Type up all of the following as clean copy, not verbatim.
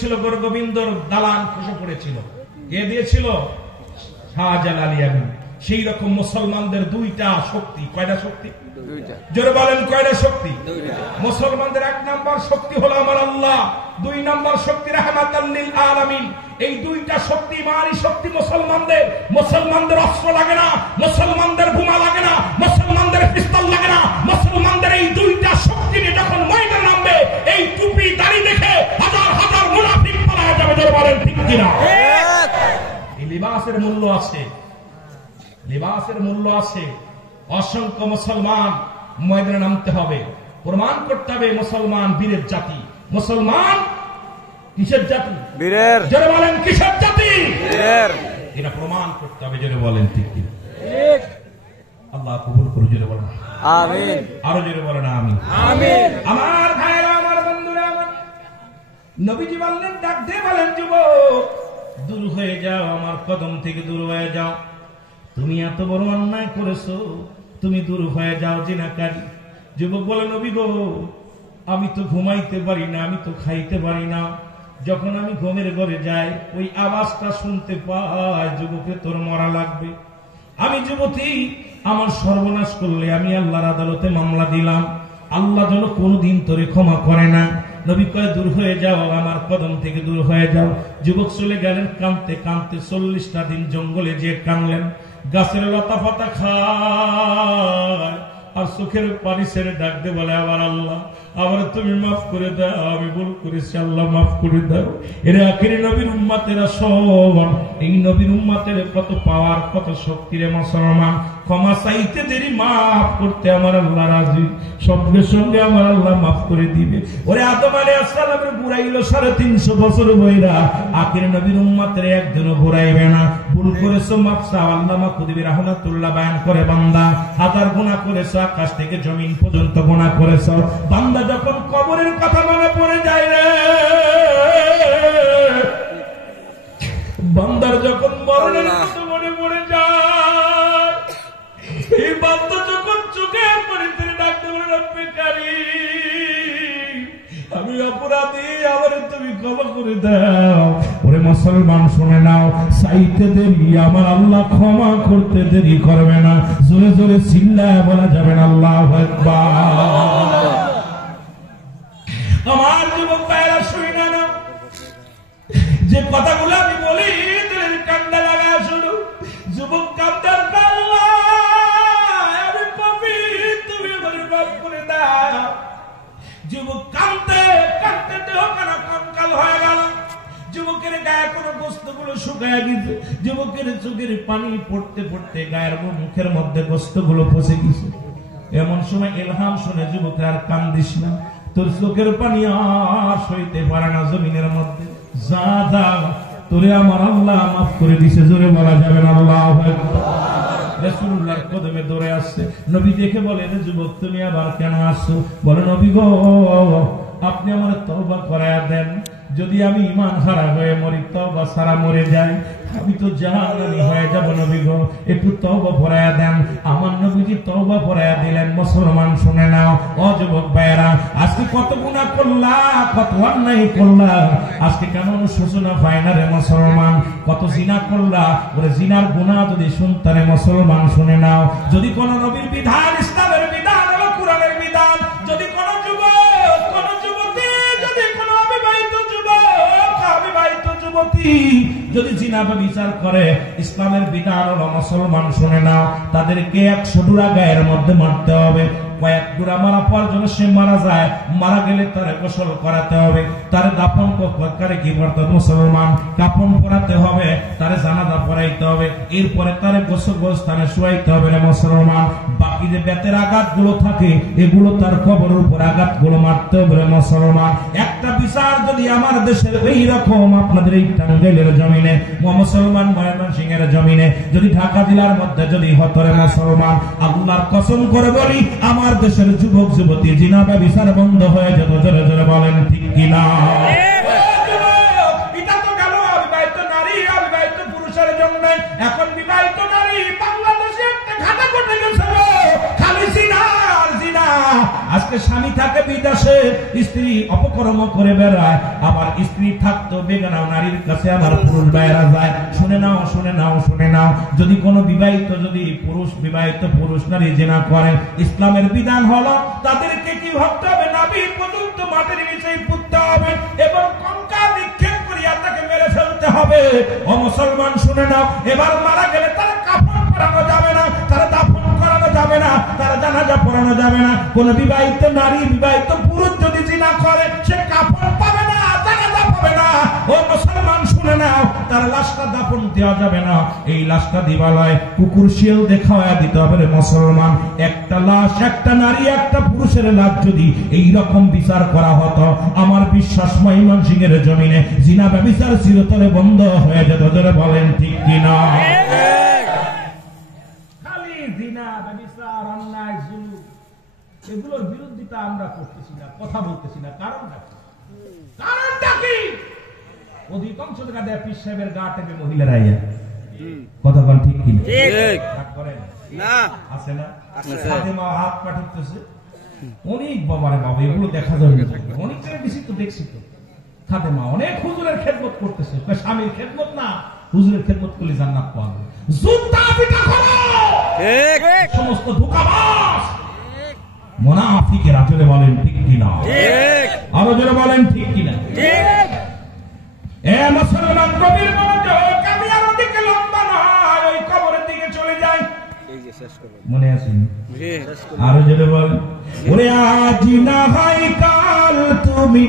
দিয়েছিল গোরগোবিন্দর দালান খসে পড়েছিল, কে দিয়েছিল? শাহজালাল আমিন। সেই রকম মুসলমানদের দুইটা শক্তি। কয়টা শক্তি? জোরে বলেন কয়টা শক্তি? মুসলমানদের এক নাম্বার শক্তি হলো আমার আল্লাহ, দুই নাম্বার শক্তি রাহমাতাল লিল আলামিন। এই দুইটা শক্তি, ইমানি শক্তি মুসলমানদের। মুসলমানদের অস্ত্র লাগে না, মুসলমানদের বোমা লাগে না, মুসলমানদের পিস্তল লাগে না। মুসলমানদের এই দুইটা শক্তি নিয়ে যখন ময়দানে নামবে, এই টুপি দাড়ি দেখে হাজার হাজার মুনাফিক পালায়া যাবে। জোরে বলেন ঠিক কিনা? এই লিবাসের মূল্য আছে, লিবাসের মূল্য আছে। অসংখ্য মুসলমান ময়দানে নামতে হবে, প্রমাণ করতে হবে মুসলমান বীরের জাতি। মুসলমান কিসের জাতি? বীরের। জোরে বলেন কিসের জাতি? বীরের। এটা প্রমাণ করতে হবে। জোরে বলেন ঠিক কি? ঠিক। আল্লাহ কবুল করুন। জোরে বলেন আমিন। আরো জোরে বলেন আমিন। আমিন। আমার ভাইরা, আমার বন্ধুরা, আমার নবীজি বললেন, ডাক দিয়ে বলেন, যুবক দূর হয়ে যাও, আমার কদম থেকে দূর হয়ে যাও। তুমি এত বড় অন্যায় করেছো, তুমি দূর হয়ে যাও জিনাকারী। যুবক বলে, নবী গো, আমি তো ঘুমাইতে পারি না, আমি তো খাইতে পারি না। যখন আমি ঘুমের ঘরে যাই, ওই আওয়াজটা শুনতে পাই, যুবকে তোর মরা লাগবে। আমি যুবতী, আমার সর্বনাশ করলে আমি আল্লাহর আদালতে মামলা দিলাম, আল্লাহ যেন কোনদিন তোরে ক্ষমা করে না। নবী কয়, দূর হয়ে যাও, আমার কদম থেকে দূর হয়ে যাও। যুবক চলে গেলেন কাঁদতে কাঁদতে। 40টা দিন জঙ্গলে যে কাঁদলেন, গাছের লতা পাতা খায় আর চোখের পানি ছেড়ে ডাক দে বলে, আমার আল্লাহ, আমার তুমি মাফ করে দাও, আমি ভুল করেছি, আল্লাহ মাফ করে দাও। এরা আখেরি নবীর উম্মতেরা সব, এই নবীর উম্মতের কত পাওয়ার, কত শক্তি রে মুসলমান। ক্ষমা চাইতে দেরি, মাফ করতে আমার আল্লাহ রাজি। সঙ্গে সঙ্গে আমার আল্লাহ মাফ করে দিবে। ওরে আদম আলাইহিস সালামের ঘুরাইল 350 বছর বইরা, আখেরি নবীর উম্মতের একদিনও ঘুরাইবে না। ভুল করেছো, মাফ চাও। আল্লামা খুদবি রাহমাতুল্লাহ বয়ান করে, বান্দা হাজার গুনাহ করেছো, আকাশ থেকে জমিন পর্যন্ত গুনাহ করেছো। বান্দা যখন কবরের কথা মনে পড়ে যায় রে, বান্দার যখন মরণের কথা মনে পড়ে যায়, এই বান্দা যখন চোখের পানিতে ডাকতে বলে, রব্বে কারীম, আমি অপরাধী, আমার তুমি ক্ষমা করে দাও। ওরে মুসলমান শুনে নাও, চাইতে দেরি, আমার আল্লাহ ক্ষমা করতে দেরি করবে না। জোরে জোরে চিল্লায় বলা যাবে না আল্লাহু আকবার। আমার যুবক ভাইরা শুনে না, যে কথাগুলো আমি বলি কান্না লাগা শুনো। যুবক কান্দার কান্না, আমি পাপী, তুমি আমার মাফ করে দাও। যুবক কাঁদতে কাঁদতে দেহ কেন কঙ্কাল হয়ে গেল। যুবকের গায়ে কোনো গোস্তগুলো শুকায় গেছে, যুবকের চোখের পানি পড়তে পড়তে গায়ের মুখের মধ্যে গোস্তগুলো পচে গেছে। এমন সময় ইলহাম শুনে, যুবকের আর কান্দিস না, তোর চোখের পানি আর সইতে পারে না জমিনের মধ্যে, যা যা, তোরে আমার আল্লাহ মাফ করে দিছে। জোরে বলা যাবে না আল্লাহু আকবার। রাসূলুল্লাহর কদমে দৌড়ে আসছে। নবী দেখে বলে, যুবক তুমি আবার কেন আসছো? বলে, নবী গো, আপনি আমার তওবা করায়া দেন। যদি আমি ঈমান হারা হয়ে মরি, তওবা ছাড়া মরে যাই, আমি তো জাহান্নামী হয়ে যাব। নবী গো, একটু তওবা পড়ায়া দেন। আমার নবীজি তওবা পড়ায়া দিলেন। মুসলমান শুনে নাও, ও যুবক ভাইরা, আজকে কত গুনাহ করলা, কত অন্যায় করলা, আজকে কেমন সূচনা পায় না রে মুসলমান। কত জিনা করলা, ওরে জিনার গুনাহ যদি শুনতে রে মুসলমান শুনে নাও। যদি কোন নবীর বিধান, ইসলামের বিধান, কোরআনের বিধান, যদি কোন যুবক, কোন যুবতী, যদি কোন অবিবাহিত যুবক, অবিবাহিত যুবতী যদি জিনা বা বিচার করে, ইসলামের বিধান হলো মুসলমান শুনে নাও, তাদেরকে 100 ডুরা গায়ের মধ্যে মারতে হবে। কয়েক ডুরা মারা পর যখন সে মারা যায়, মারা গেলে তারে গোসল করাতে হবে, তারে দাফন করে কি করতে হবে? মুসলমান কাফন পরাতে হবে, তারে জানাজা পড়াইতে হবে, এরপরে তারে গোসলস্থানে শুয়াইতে হবে রে মুসলমান। বাকি যে বেতের আঘাত গুলো থাকে, এগুলো তার কবরের উপর আঘাত গুলো মারতে হবে রে মুসলমান। একটা বিচার যদি আমার দেশের এইরকম, আপনাদের এই টাঙ্গাইলের জমিনে, মুসলমান ময়মনসিংহের জমিনে, যদি ঢাকা জেলার মধ্যে যদি হতো রে মুসলমান, আল্লাহর কসম করে বলি, আমার দেশের যুবক যুবতী জিনা বা বিচার বন্ধ হয়ে যেত। জোরে জোরে বলেন ঠিক কিনা? এটা তো গেল অবিবাহিত নারী, অবিবাহিত পুরুষের জন্য। এখন বিবাহিত নারী বাংলাদেশে একটা ঘাটা ঘটে গেছে, খালি জিনা আর জিনা। আজকে স্বামী থাকে বিদেশে, স্ত্রী অপকর্ম করে বেড়ায়, আবার স্ত্রী থাকতো বেগানা নারীর কাছে আমার পুরুষ ভাইয়েরা যায়। শুনে নাও, শুনে নাও, শুনে নাও, যদি কোনো বিবাহিত পুরুষ নারী জিনা করে, ইসলামের বিধান হলো তাদেরকে কি হতে হবে? নাভি পর্যন্ত মাটির নিচে পুঁততে হবে এবং কঙ্কা নিক্ষেপ করিয়া তাকে মেরে ফেলতে হবে। ও মুসলমান শুনে নাও, এবার মারা গেলে তার কাফন পরানো যাবে না, তার দাফন করানো যাবে না, তার জানাজা পড়ানো যাবে না। কোন বিবাহিত নারী বিবাহিত পুরুষ যদি জিনা করে, সে কাফন পাবে না, জানাজা পাবে না। ও মুসলমান শুনে নাও, তার লাশটা দাফন দেওয়া যাবে না, এই লাশটা দিবালয় কুকুর শিয়াল দেখাওয়া দিতে হবে। রে মুসলমান, একটা লাশ, একটা নারী, একটা পুরুষের লাশ যদি এই রকম বিচার করা হতো, আমার বিশ্বাস ময়মনসিংহের জমিনে জিনা ব্যভিচার চিরতরে বন্ধ হয়ে যেত। ধরে বলেন ঠিক কিনা? খালি জিনা ব্যভিচার, অন্যায়, জুলুম, এগুলোর বিরোধিতা আমরা করতেছি না, কথা বলতেছি না। কারণটা কি? অধিকাংশ দেখা দেয় পীর সাহেবের গা টেপে মহিলারা কথা বল, ঠিক কিনা? আছে না? ফাতেমা হাত পাঠাচ্ছে অনেক, বাবারে বাবা, এগুলো দেখা যাবে অনেক জায়গায় বেশি তো দেখছি তো। ফাতেমা অনেক হুজুরের খেদমত করতেছে, স্বামীর খেদমত না, হুজুরের খেদমত করলে জান্নাত পাওয়া যাবে। জুতা পিটা করো সমস্ত ধোঁকাবাজ মুনাফিকেরা। জোরে বলেন ঠিক কিনা? আরো জোরে বলেন ঠিক কিনা? এ মুসলমান, কবির মনোযোগ, আমি আর ওদিকে লম্বা নয়, ওই কবরের দিকে চলে যাই। মনে আছে? আরো জোরে বলেন, ওরে আজ না হয় কাল তুমি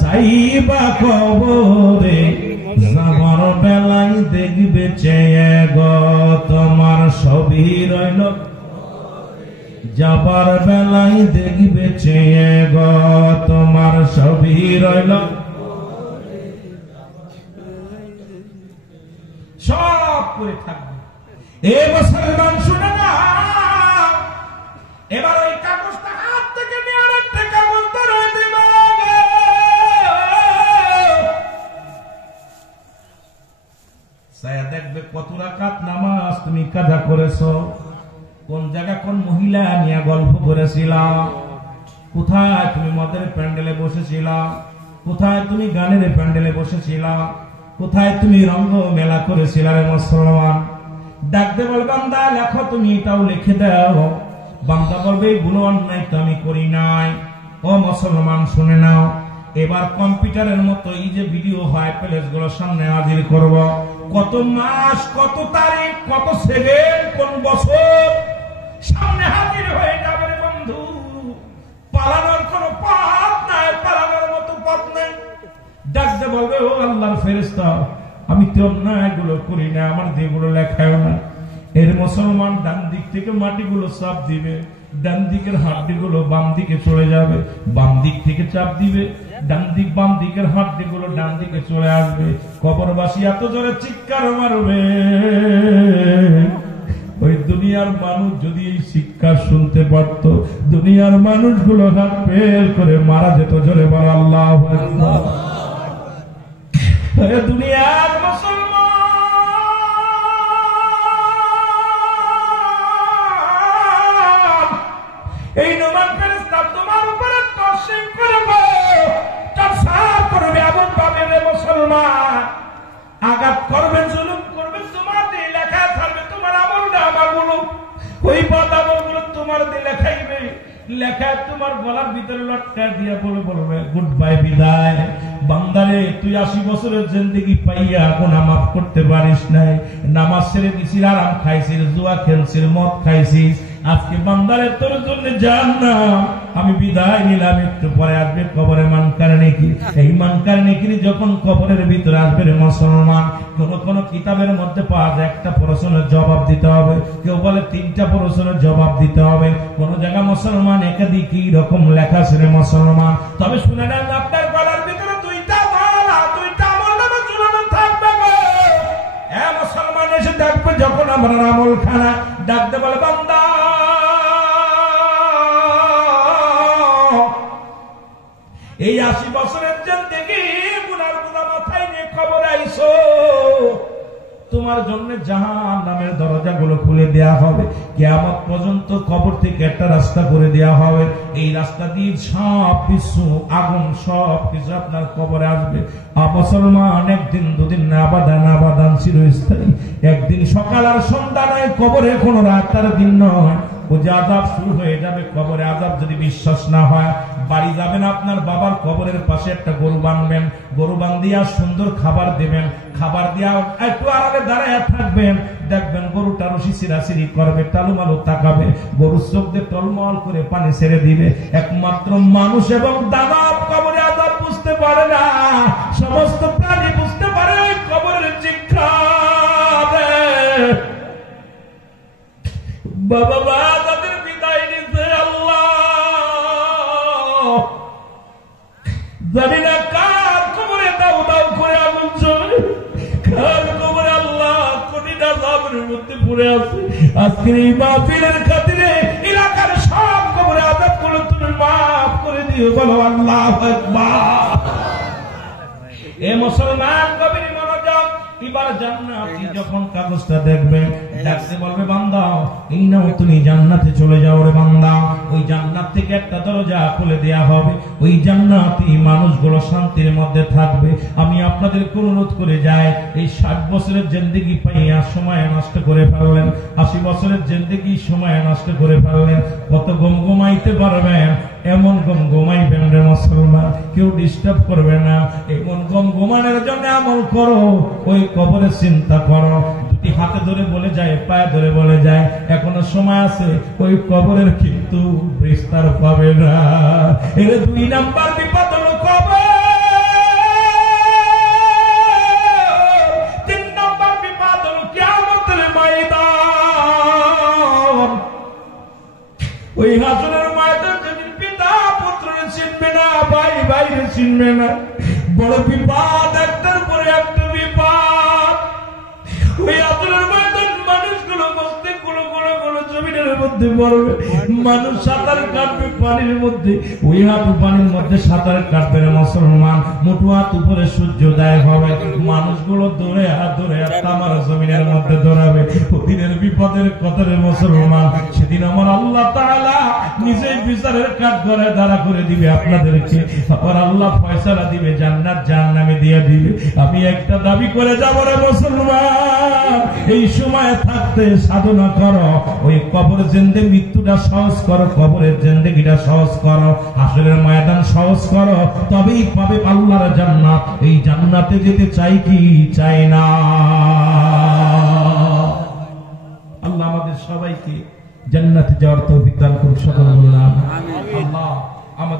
যাইবা কবরে, যাবার বেলায় দেখবে চেয়ে গো তোমার সবই রইল, যাবার বেলায় দেখবে চেয়ে গো তোমার সবই রইল, সব করে থাকবে। এ মুসলমান শুনে না, এবার ওই কাগজটা হাত থেকে নিয়ে আরেকটা কাগজ ধরে দিবে। দেখবে কত রাকাত নামাজ তুমি কাজা করেছো, কোন জায়গা কোন মহিলা নিয়ে গল্প করেছিলাম, কোথায় তুমি মদের প্যান্ডেলে বসেছিলাম, কোথায় তুমি গানের প্যান্ডেলে বসেছিলাম, কোথায় তুমি রঙ্গ মেলা করেছিল। রে মুসলমান, ডাকতে বল বান্দা লেখো, তুমি এটাও লিখে দাও। বান্দা বলবে এইগুলো অন্যায় তো আমি করি নাই। ও মুসলমান শুনে নাও, এবার কম্পিউটারের মতো এই যে ভিডিও হয় প্লেস গুলো সামনে হাজির করব, কত মাস, কত তারিখ, কত সেকেন্ড, কোন বছর সামনে হাজির হয়ে যাবে। বন্ধু, পালানোর কোন পথ নাই, পালানোর মতো পথ নেই। ডাকতে বলবে ও আল্লাহর ফেরেশতা, আমি তো অন্যায়গুলো করি না, আমার যেগুলো লেখায় না। এর মুসলমান ডান দিক থেকে মাটিগুলো চাপ দিবে, ডান দিকের হাড্ডিগুলো বাম দিকে চলে যাবে, বাম দিক থেকে চাপ দিবে, ডান দিক বাম দিকের হাড্ডিগুলো ডান দিকে চলে আসবে। কবরবাসী এত জোরে চিৎকার মারবে, ওই দুনিয়ার মানুষ যদি এই শিক্ষা শুনতে পারত, দুনিয়ার মানুষগুলো হাত ফেল করে মারা যেত। জোরে বল আল্লাহু আকবার। দুনিয়ার মুসলমান, এই নমান ফেরেশতা তোমার উপরে তসিম করবে, তাসার করবে, এমন ভাবে রে মুসলমান আঘাত করবে, জুলুম করবে, তোমার দিয়ে লেখা থাকবে, তোমার আমল না আমার বলো, ওই বদ আমলগুলো তোমার দিয়ে লেখাইবে, লেখা তোমার গলার ভিতরে লটকা দিয়ে বলবে গুড বাই, বিদায়। বান্দারে, তুই 80 বছরের জিন্দেগি পাইয়া গুনাহ মাফ করতে পারিস নাই, নামাজ ছেড়ে দিছিস, আরাম খাইছিস, জুয়া খেলছিস, মদ খাইছিস, আজকে বান্দারে তোর জন্য জাহান্নাম। আমি বিদায় নিলাম, একটু পরে আসবে কবরে মানকার নেকি। এই মানকার নেকি যখন কবরের ভিতরে আসবে রে মুসলমান, কোন কিতাবের মধ্যে পাওয়া যায় একটা প্রশ্নের জবাব দিতে হবে, কেউ বলে 3টা প্রশ্নের জবাব দিতে হবে, কোন জায়গা মুসলমান একাধিক রকম লেখা আছে রে মুসলমান। তবে শুনে নেন, আপনার গলার ভিতরে 2টা মালা, 2টা আমল নামা ঝুলানো থাকবে গো। মুসলমান এসে ডাকবে যখন আমার আমল খানা, ডাকতে বলে বান্দা এই 80 বছরের জিন্দেগি গুনার গুনাহ মাথায় নিয়ে কবরে আইছো, তোমার তোমার জন্য জাহান্নামের দরজাগুলো খুলে দেয়া হবে। কিয়ামত পর্যন্ত কবর থেকে একটা রাস্তা করে দেয়া হবে। এই রাস্তা দিয়ে সব কিছু আগুন সব কিছু আপনার কবরে আসবে। মুসলমান, একদিন দুদিন না, আবাদান চিরস্থায়ী। একদিন সকাল আর সন্ধ্যা নয়, কবরে কোনো রাত আর দিন নয়। ও যে আযাব শুরু হয়ে যাবে কবরে আযাব। যদি বিশ্বাস না হয়, বাড়ি যাবেন, আপনার বাবার কবরের পাশে একটা গরু বাঁধবেন, গরু বাঁধিয়া সুন্দর খাবার দেবেন, খাবার দিয়া একটু আড়ালে দাঁড়ায় থাকবেন, দেখবেন গরুটা রশি ছিঁড়াছিঁড়ি করবে, টালুমালু তাকাবে, গরুর চোখ দিয়ে টলমল করে পানি ছেড়ে দিবে। একমাত্র মানুষ এবং দানব কবরে আযাব বুঝতে পারে না, সমস্ত প্রাণী বুঝতে পারে ওই কবরের চিৎকার। বাবা তাদের বিদায় নিতে আল্লাহ জানি না কার কবরে দাও দাও করে আগুন চলে, কার কবরে আল্লাহ কোটিটা আযাবের মধ্যে পড়ে আছে। আজকের এই মাহফিলের খাতিরে এলাকার সব কবরে আযাব গুলো তুমি মাফ করে দিও, বলো আল্লাহু আকবার। এ মুসলমান কবির মনোযোগ, এবার জান্নাতি যখন কাগজটা দেখবে, ডাকতে বলবে বান্দা এই নাও তুমি জান্নাতে চলে যাও রে বান্দা। ওই জান্নাত থেকে একটা দরজা খুলে দেয়া হবে, ওই জান্নাতি মানুষগুলো শান্তির মধ্যে থাকবে। আমি আপনাদের অনুরোধ করে যাই, এই 60 বছরের জিন্দেগি পাইয়া সময় নষ্ট করে ফেললেন, 80 বছরের জিন্দেগি সময় নষ্ট করে ফেললেন, কত গমগমাইতে পারবেন? এমন গমগমাইবেন রে মুসলমান, কেউ ডিস্টার্ব করবে না। এমন গমগমানের জন্য আমল করো, ওই কবরের চিন্তা করো। দুটি হাতে ধরে বলে যায়, পায়ে ধরে বলে যায়, এখনো সময় আছে, ওই কবরের কিন্তু বিস্তার পাবে না। এর 2 নাম্বার বিপদ হলো কবর, 3 নাম্বার বিপদ হলো কিয়ামতের ময়দান। ওই হাসরের ময়দান যেদিন পিতা পুত্রকে চিনবে না, ভাই ভাইরে চিনবে না, বড় বিপদ, একটার পরে একটা বিপদ। ওই হাসরের ময়দান মানুষগুলো বসতে গুলো গুলো গুলো জমিনের মধ্যে পড়বে, মানুষ সাঁতার কাটবে পানির মধ্যে, ওই হাঁটু পানির মধ্যে সাঁতার কাটবে না মুসলমান। মুঠো হাত উপরে সূর্যোদয় হবে, মানুষগুলো দৌড়ে তামার জমিনের মধ্যে দৌড়াবে। ওদিনের বিপদের কথারে মুসলমান, সেদিন আমার আল্লাহ তাআলা নিজেই বিচারের কাঠ করে দাঁড়া করে দিবে আপনাদেরকে। আবার আল্লাহ ফয়সালা দিবে, জান্নাত জাহান্নামে দিয়ে দিবে। আমি একটা দাবি করে যাব রে মুসলমান, এই সময় থাকতে সাধনা করো, ওই কবর জিন্দে মৃত্যুটা সহজ করো, কবরের জিন্দেগিটা সহজ করো, হাসরের ময়দান সহজ করো, তবেই পাবে আল্লাহর জান্নাত। এই জান্নাতে যেতে চাই কি চাই না? আল্লাহ আমাদের সবাইকে জান্নাতে যাওয়ার তৌফিক দান করুন, সকল বললাম আমিন। আল্লাহ